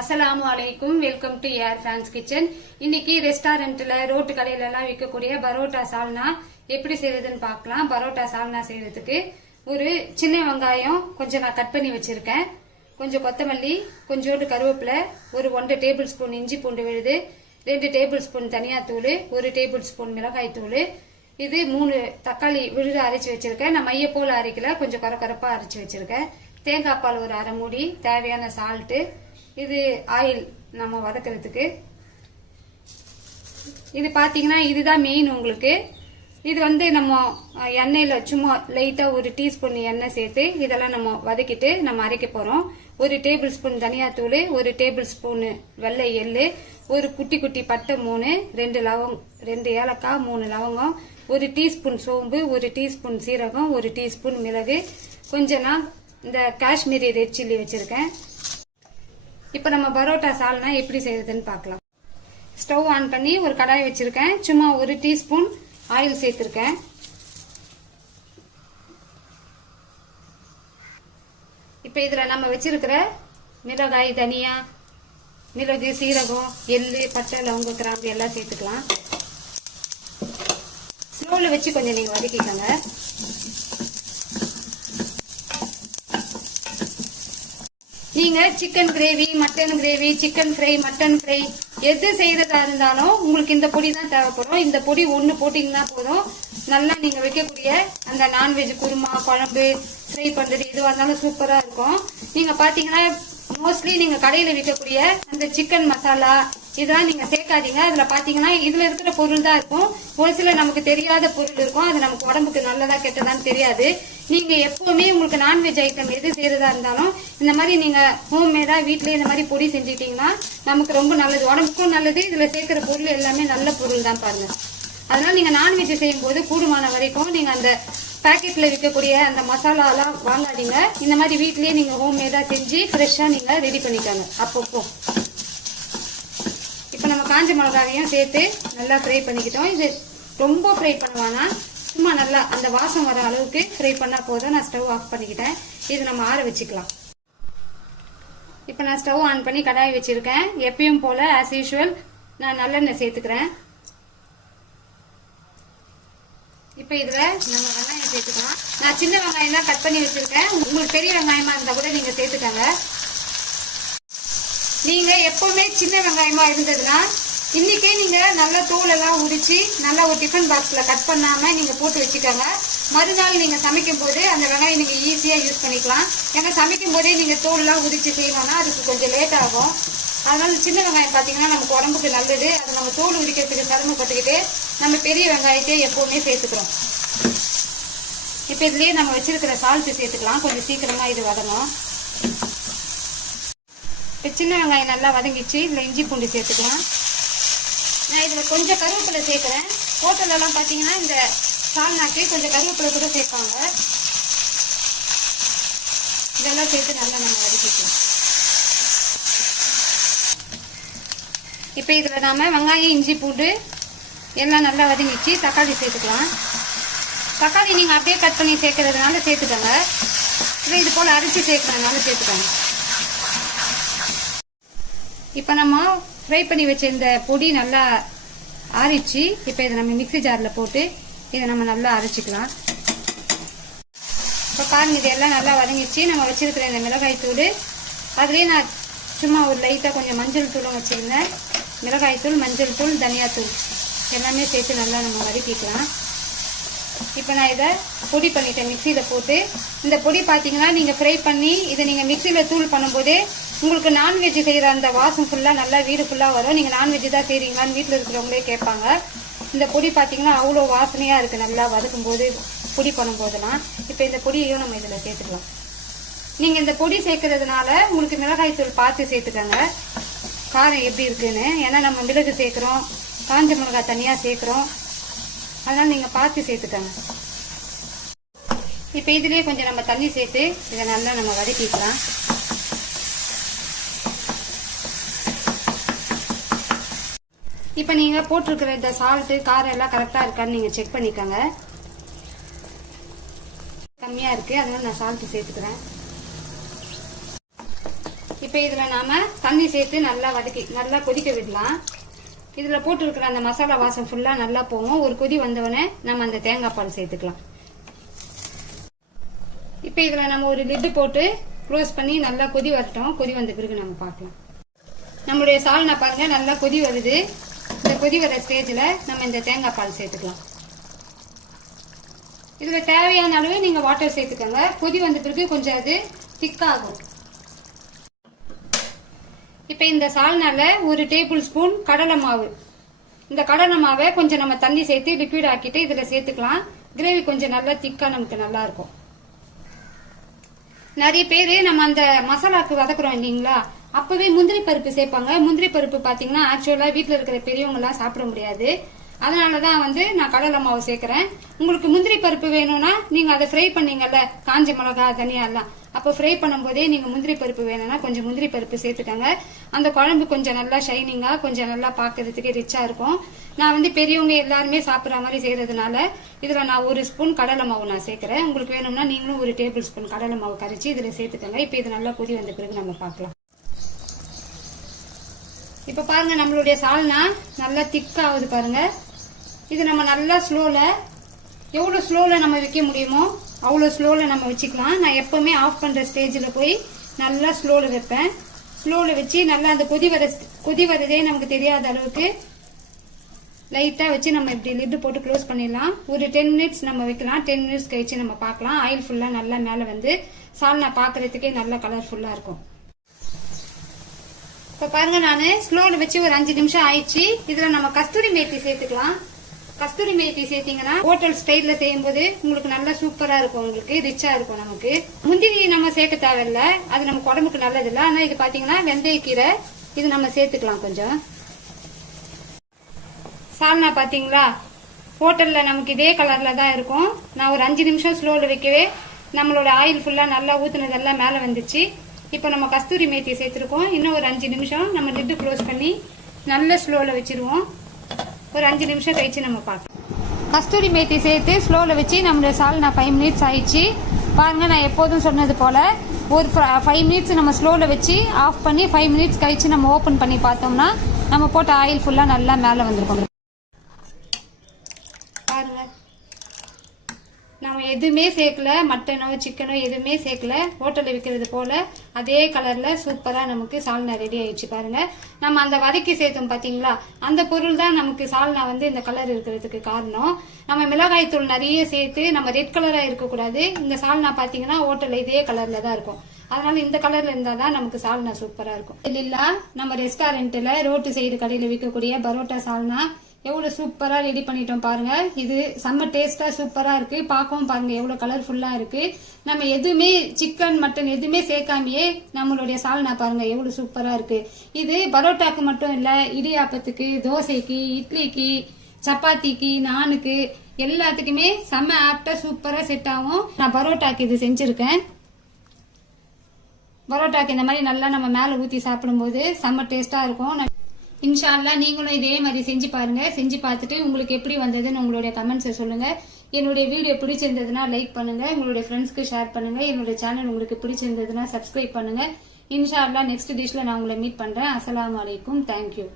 அஸ்ஸலாமு அலைக்கும் welcome to air France kitchen. இன்னைக்கு ரெஸ்டாரண்ட்ல ரோட்டு கடையில எல்லாம் விற்கக்கூடிய பரோட்டா சால்னா எப்படி செய்யறதுன்னு பார்க்கலாம். பரோட்டா சால்னா செய்யறதுக்கு ஒரு சின்ன வெங்காயம் கொஞ்சம் நான் கட் பண்ணி வச்சிருக்கேன். கொஞ்சம் கொத்தமல்லி கொஞ்சோண்டு கருவேப்பிலை ஒரு ஒன்றரை டேபிள் ஸ்பூன் இஞ்சி பூண்டு விழுது ரெண்டு டேபிள் ஸ்பூன் தனியாத்தூள் ஒரு டேபிள் ஸ்பூன் மிளகாய் தூள் இது மூணு தக்காளி விழுது அரைச்சி வச்சிருக்கேன். நான் மைய போல அரைக்கல கொஞ்சம் கரக்கரப்பா அரைச்சி வச்சிருக்கேன். தேங்காய் பால் ஒரு அரை மூடி தேவையான சால்ட்டு இது ஆயில் நம்ம வதக்கிறதுக்கு. இது பார்த்தீங்கன்னா இதுதான் மெயின் உங்களுக்கு. இது வந்து நம்ம எண்ணெயில் சும்மா லைட்டாக ஒரு டீஸ்பூன் எண்ணெய் சேர்த்து இதெல்லாம் நம்ம வதக்கிட்டு நம்ம அரைக்க போகிறோம் ஒரு டேபிள் ஸ்பூன் தனியாத்தூள் ஒரு டேபிள் ஸ்பூனு வெள்ளை எள்ளு ஒரு குட்டி குட்டி பட்டை மூணு ரெண்டு லவங் ரெண்டு ஏலக்காய் மூணு லவங்கம் ஒரு டீஸ்பூன் சோம்பு ஒரு டீஸ்பூன் சீரகம் ஒரு டீஸ்பூன் மிளகு. கொஞ்சம் நான் இந்த காஷ்மீரி ரெட் சில்லி வச்சுருக்கேன். இப்போ நம்ம பரோட்டா சால்னா எப்படி செய்யறதுன்னு பார்க்கலாம் ஸ்டவ் ஆன் பண்ணி ஒரு கடாய் வச்சிருக்கேன். சும்மா ஒரு டீஸ்பூன் ஆயில் சேர்த்துருக்கேன். இப்போ இதில் நம்ம வச்சிருக்கிற மிளகாய் தனியா மிளகு சீரகம் எள்ளு பட்டை லவங்க கிராம்பு எல்லாம் சேர்த்துக்கலாம். ஸ்லோவில் வச்சு கொஞ்சம் நீங்கள் வதக்கிக்கோங்க. நீங்க chicken gravy mutton gravy chicken fry mutton fry எது செய்யறதா இருந்தாலும் உங்களுக்கு இந்த பொடி தான் தேவைப்படும். இந்த பொடி ஒன்று போட்டிங்கன்னா போதும். நல்லா நீங்க வைக்கக்கூடிய அந்த நான்வெஜ் குருமா குழம்பு ஃப்ரை பண்றது எதுவாக இருந்தாலும் சூப்பரா இருக்கும். நீங்க பாத்தீங்கன்னா மோஸ்ட்லி நீங்க கடையில விற்கக்கூடிய அந்த சிக்கன் மசாலா இதெல்லாம் நீங்க சேர்க்காதீங்க. அதுல பாத்தீங்கன்னா இதுல இருக்கிற பொருள் தான் இருக்கும். ஒரு சில நமக்கு தெரியாத பொருள் இருக்கும். அது நமக்கு உடம்புக்கு நல்லதா கெட்டதான்னு தெரியாது. நீங்க எப்பவுமே உங்களுக்கு நான்வெஜ் ஐட்டம் எது செய்யறதா இருந்தாலும் இந்த மாதிரி நீங்க ஹோம் மேடா வீட்லயே இந்த மாதிரி பொடி செஞ்சுட்டீங்கன்னா நமக்கு ரொம்ப நல்லது. உடம்புக்கும் நல்லது. இதுல சேர்க்கிற பொருள் எல்லாமே நல்ல பொருள் தான் பாருங்க. அதனால நீங்க நான்வெஜ் செய்யும் போது கூடுமான வரைக்கும் நீங்க அந்த பேக்கெட்டில் விற்கக்கூடிய அந்த மசாலாலாம் வாங்காதீங்க. இந்த மாதிரி வீட்லயே நீங்க ஹோம் மேடா செஞ்சு ஃப்ரெஷ்ஷா நீங்க ரெடி பண்ணிக்கோங்க. அப்பப்போ. காஞ்ச மிளகாவையும் சேர்த்து நல்லா ஃப்ரை பண்ணிக்கிட்டோம். இது ரொம்ப ஃப்ரை பண்ணுவானா? சும்மா நல்லா அந்த வாசம் வர அளவுக்கு ஃப்ரை பண்ணால் போதும். நான் ஸ்டவ் ஆஃப் பண்ணிக்கிட்டேன். இது நம்ம ஆற வச்சுக்கலாம். இப்போ நான் ஸ்டவ் ஆன் பண்ணி கடாய் வச்சுருக்கேன். எப்பயும் போல் ஆஸ் யூஷுவல் நான் நல்லெண்ணெய் சேர்த்துக்கிறேன். இப்போ இதில் நம்ம வெங்காயம் சேர்த்துக்கலாம். நான் சின்ன வெங்காயம் தான் கட் பண்ணி வச்சுருக்கேன். உங்களுக்கு பெரிய வெங்காயமாக இருந்தால் கூட நீங்கள் சேர்த்துக்கங்க. நீங்க எப்பவுமே சின்ன வெங்காயமா இருந்ததுன்னா இன்னைக்கே நீங்க நல்ல தோல் எல்லாம் நல்லா ஒரு டிஃபன் பாக்ஸ்ல கட் பண்ணாம நீங்க போட்டு வச்சுக்கோங்க. மறுநாள் நீங்க சமைக்கும் போது அந்த வெங்காயம் நீங்க ஈஸியா யூஸ் பண்ணிக்கலாம். ஏன்னா சமைக்கும் போதே நீங்க தோல் எல்லாம் செய்யணும்னா அதுக்கு கொஞ்சம் லேட் ஆகும். அதனால சின்ன வெங்காயம் பாத்தீங்கன்னா நமக்கு உடம்புக்கு நல்லது. அதை நம்ம தோல் உரிக்கிறதுக்கு சிரமப்பட்டுக்கிட்டு நம்ம பெரிய வெங்காயத்தை எப்பவுமே சேர்த்துக்கிறோம். இப்போ இதுலயே நம்ம வச்சிருக்கிற சால்ட்டு சேர்த்துக்கலாம். கொஞ்சம் சீக்கிரமா இது வதங்கும் இப்போ சின்ன வெங்காயம் நல்லா வதங்கிச்சு இதில் இஞ்சி பூண்டு சேர்த்துக்கலாம். நான் இதில் கொஞ்சம் கருவேப்பிலை சேர்க்குறேன். ஹோட்டல்லலாம் பார்த்தீங்கன்னா இந்த சால்னாக்கு கொஞ்சம் கருவேப்பிலை கூட சேர்ப்பாங்க. இதெல்லாம் சேர்த்து நல்லா நம்ம வதக்கிக்கலாம். இப்போ இதில் நாம வெங்காயம் இஞ்சி பூண்டு எல்லாம் நல்லா வதங்கிச்சு தக்காளி சேர்த்துக்கலாம். தக்காளி நீங்கள் அப்படியே கட் பண்ணி சேர்க்கறதுனால சேர்த்துக்கோங்க. இல்லை இது போல் அரிசி சேர்க்கறதுனால சேர்த்துக்கோங்க. இப்போ நம்ம ஃப்ரை பண்ணி வச்சிருந்த பொடி நல்லா ஆறிச்சு. இப்போ இதை நம்ம மிக்ஸி ஜாரில் போட்டு இதை நம்ம நல்லா அரைச்சிக்கலாம். இப்போ பாருங்க இது எல்லாம் நல்லா வதங்கிச்சு நம்ம வச்சுருக்கிற இந்த மிளகாய் தூள். அதுலேயே நான் சும்மா ஒரு லைட்டாக கொஞ்சம் மஞ்சள் தூளும் வச்சுருந்தேன். மிளகாய் தூள் மஞ்சள் தூள் தனியாத்தூள் எல்லாமே சேர்த்து நல்லா நம்ம வதக்கிக்கலாம். இப்போ நான் இதை பொடி பண்ணிட்டேன். மிக்சியில் போட்டு. இந்த பொடி பார்த்தீங்கன்னா நீங்கள் ஃப்ரை பண்ணி இதை நீங்கள் மிக்சியில் தூள் பண்ணும்போதே உங்களுக்கு நான்வெஜ் செய்கிற அந்த வாசம் ஃபுல்லாக நல்லா வீடு ஃபுல்லாக வரும். நீங்கள் நான்வெஜ் தான் செய்கிறீங்களான்னு வீட்டில் இருக்கிறவங்களே கேட்பாங்க. இந்த பொடி பார்த்தீங்கன்னா அவ்வளோ வாசனையாக இருக்குது நல்லா வதக்கும்போது பொடி பண்ணும்போதெல்லாம் இப்போ இந்த பொடியையும் நம்ம இதில் சேர்த்துக்கலாம். நீங்கள் இந்த பொடி சேர்க்கறதுனால உங்களுக்கு மிளகாய் தூள் பார்த்து சேர்த்துக்கோங்க. காரம் எப்படி இருக்குன்னு. ஏன்னா நம்ம மிளகு சேர்க்குறோம். காஞ்ச மிளகாய் தனியாக சேர்க்குறோம். அதனால் நீங்கள் பார்த்து சேர்த்துக்கோங்க. இப்போ இதுலேயே கொஞ்சம் நம்ம தண்ணி சேர்த்து இதை நல்லா நம்ம வதக்கிக்கலாம். இப்போ நீங்கள் போட்டிருக்கிற இந்த சால்ட்டு காரம் எல்லாம் கரெக்டாக இருக்கான்னு நீங்கள் செக் பண்ணிக்கோங்க. கம்மியாக இருக்குது அதனால் நான் சால்ட்டு சேர்த்துக்கிறேன். இப்போ இதில் நாம் தண்ணி சேர்த்து நல்லா வதக்கி நல்லா கொதிக்க விடலாம். இதில் போட்டிருக்கிற அந்த மசாலா வாசம் ஃபுல்லாக நல்லா போகும். ஒரு கொதி வந்தவொடனே நம்ம அந்த தேங்காய் பால் சேர்த்துக்கலாம். இப்போ இதில் நம்ம ஒரு லிட்டு போட்டு க்ளோஸ் பண்ணி நல்லா கொதி வரட்டும். கொதி வந்த பிறகு நம்ம பார்க்கலாம். நம்மளுடைய சால்னா பாருங்கள் நல்லா கொதி வருது. இந்த கொதி வர ஸ்டேஜில் நம்ம இந்த தேங்காய் பால் சேர்த்துக்கலாம். இதில் தேவையான அளவு நீங்கள் வாட்டர் சேர்த்துக்கோங்க. கொதி வந்த பிறகு கொஞ்சம் அது திக்காகும் இப்போ இந்த சால்னால ஒரு டேபிள் ஸ்பூன் கடலை மாவு. இந்த கடலை மாவை கொஞ்சம் நம்ம தண்ணி சேர்த்து லிக்விட் ஆக்கிட்டு இதில் சேர்த்துக்கலாம். கிரேவி கொஞ்சம் நல்லா திக்காக நமக்கு நல்லா இருக்கும். நிறைய பேர் நம்ம அந்த மசாலாக்கு வதக்குறோம் இல்லைங்களா? அப்பவே முந்திரி பருப்பு சேர்ப்பாங்க. முந்திரி பருப்பு பாத்தீங்கன்னா ஆக்சுவலா வீட்டுல இருக்கிற பெரியவங்க எல்லாம் சாப்பிட முடியாது. அதனாலதான் வந்து நான் கடலை மாவு சேர்க்கிறேன். உங்களுக்கு முந்திரி பருப்பு வேணும்னா நீங்க அதை ஃப்ரை பண்ணீங்கல்ல காஞ்ச மிளகா தனியா எல்லாம். அப்போ ஃப்ரை பண்ணும்போதே நீங்க முந்திரி பருப்பு வேணும்னா கொஞ்சம் முந்திரி பருப்பு சேர்த்துக்கோங்க. அந்த குழம்பு கொஞ்சம் நல்லா ஷைனிங்கா கொஞ்சம் நல்லா பாக்குறதுக்கு ரிச்சா இருக்கும். நான் வந்து பெரியவங்க எல்லாருமே சாப்பிட்ற மாதிரி செய்யறதுனால இதுல நான் ஒரு ஸ்பூன் கடலை மாவு நான் சேர்க்கிறேன். உங்களுக்கு வேணும்னா நீங்களும் ஒரு டேபிள் ஸ்பூன் கடலை மாவு கரைச்சி இதுல சேர்த்துக்கோங்க. இப்போ இது நல்லா கொதி வந்த பிறகு நம்ம பார்க்கலாம். இப்போ பாருங்கள் நம்மளுடைய சால்னா நல்லா திக்காகுது பாருங்கள் இது நம்ம நல்லா ஸ்லோவில் எவ்வளோ ஸ்லோவில் நம்ம வைக்க முடியுமோ அவ்வளோ ஸ்லோவில் நம்ம வச்சுக்கலாம். நான் எப்போவுமே ஆஃப் பண்ணுற ஸ்டேஜில் போய் நல்லா ஸ்லோவில் வைப்பேன். ஸ்லோவில் வச்சு நல்லா அந்த கொதி வர கொதி வரதே நமக்கு தெரியாத அளவுக்கு லைட்டாக வச்சு நம்ம இப்படி லிட்டு போட்டு க்ளோஸ் பண்ணிடலாம். ஒரு டென் மினிட்ஸ் நம்ம வைக்கலாம். டென் மினிட்ஸ் கழிச்சு நம்ம பார்க்கலாம். ஆயில் ஃபுல்லாக நல்லா மேலே வந்து சால்னா பார்க்கறதுக்கே நல்லா கலர்ஃபுல்லாக இருக்கும். இப்போ பாருங்க நான் ஸ்லோவில் வச்சு ஒரு அஞ்சு நிமிஷம் ஆயிடுச்சு. இதில் நம்ம கஸ்தூரி மேத்தி சேர்த்துக்கலாம். கஸ்தூரி மேத்தி சேர்த்தீங்கன்னா ஹோட்டல் ஸ்டைலில் செய்யும்போது உங்களுக்கு நல்லா சூப்பரா இருக்கும். உங்களுக்கு ரிச்சா இருக்கும் நமக்கு. முந்திரி நம்ம சேர்க்க தேவையில்ல. அது நம்ம உடம்புக்கு நல்லது இல்ல ஆனா இது பாத்தீங்கன்னா வெந்தயக்கீரை. இது நம்ம சேர்த்துக்கலாம் கொஞ்சம். சால்னா பாத்தீங்களா? ஹோட்டல்ல நமக்கு இதே கலர்ல தான் இருக்கும். நான் ஒரு அஞ்சு நிமிஷம் ஸ்லோல வைக்கவே நம்மளோட ஆயில் ஃபுல்லா நல்லா ஊத்துனதெல்லாம் மேல வந்துச்சு. இப்போ நம்ம கஸ்தூரி மேத்தியை சேர்த்துருக்கோம். இன்னும் ஒரு அஞ்சு நிமிஷம் நம்ம லிட்டு க்ளோஸ் பண்ணி நல்ல ஸ்லோவில் வச்சுருவோம். ஒரு அஞ்சு நிமிஷம் கழிச்சு நம்ம பார்க்கலாம். கஸ்தூரி மேத்தி சேர்த்து ஸ்லோவில் வச்சு நம்மளுடைய சால் நான் ஃபைவ் மினிட்ஸ் ஆயிடுச்சு. பாருங்கள் நான் எப்போதும் சொன்னது போல் ஒரு ஃபைவ் மினிட்ஸ் நம்ம ஸ்லோவில் வச்சு ஆஃப் பண்ணி ஃபைவ் மினிட்ஸ் கழிச்சு நம்ம ஓப்பன் பண்ணி பார்த்தோம்னா நம்ம போட்ட ஆயில் ஃபுல்லாக நல்லா மேலே வந்துருக்கோம் பாருங்க நம்ம எதுவுமே சேர்க்கல மட்டனோ சிக்கனோ எதுவுமே சேர்க்கல. ஹோட்டலில் விற்கிறது போல் அதே கலரில் சூப்பராக நமக்கு சால்னா ரெடி ஆயிடுச்சு பாருங்கள் நம்ம அந்த வதக்கி சேர்த்தோம் பார்த்தீங்களா அந்த பொருள் தான் நமக்கு சால்னா வந்து இந்த கலர் இருக்கிறதுக்கு காரணம். நம்ம மிளகாய் தூள் நிறைய சேர்த்து நம்ம ரெட் கலராக இருக்கக்கூடாது. இந்த சால்னா பார்த்தீங்கன்னா ஹோட்டலில் இதே கலரில் தான் இருக்கும். அதனால இந்த கலர்ல இருந்தா தான் நமக்கு சால்னா சூப்பரா இருக்கும். இல்ல நம்ம ரெஸ்டாரண்ட்ல ரோட்டு சைடு கடையில விற்கக்கூடிய பரோட்டா சால்னா எவ்வளோ சூப்பராக ரெடி பண்ணிட்டோம் பாருங்கள் இது செம்ம டேஸ்ட்டாக சூப்பராக இருக்குது பார்க்கவும் பாருங்கள் எவ்வளோ கலர்ஃபுல்லாக இருக்குது நம்ம எதுவுமே சிக்கன் மட்டன் எதுவுமே சேர்க்காமையே நம்மளுடைய சால்னா பாருங்க எவ்வளோ சூப்பராக இருக்குது இது பரோட்டாக்கு மட்டும் இல்லை இடியாப்பத்துக்கு தோசைக்கு இட்லிக்கு சப்பாத்திக்கு நானுக்கு எல்லாத்துக்குமே செம்ம ஆப்டாக சூப்பராக செட் ஆகும். நான் பரோட்டாக்கு இது செஞ்சுருக்கேன். பரோட்டாக்கு இந்த மாதிரி நல்லா நம்ம மேலே ஊற்றி சாப்பிடும்போது செம்ம டேஸ்ட்டாக இருக்கும். இன்ஷால்லா நீங்களும் இதே மாதிரி செஞ்சு பாருங்க. செஞ்சு பார்த்துட்டு உங்களுக்கு எப்படி வந்ததுன்னு உங்களுடைய கமெண்ட்ஸை சொல்லுங்க. என்னுடைய வீடியோ பிடிச்சிருந்ததுன்னா லைக் பண்ணுங்க. உங்களுடைய ஃப்ரெண்ட்ஸ்க்கு ஷேர் பண்ணுங்க. என்னுடைய சேனல் உங்களுக்கு பிடிச்சிருந்ததுன்னா சப்ஸ்கிரைப் பண்ணுங்க. இன்ஷா அல்லாஹ் நெக்ஸ்ட் டிஷ்ல நான் உங்களை மீட் பண்றேன். அஸ்லாம் அலைக்கும். தேங்க்யூ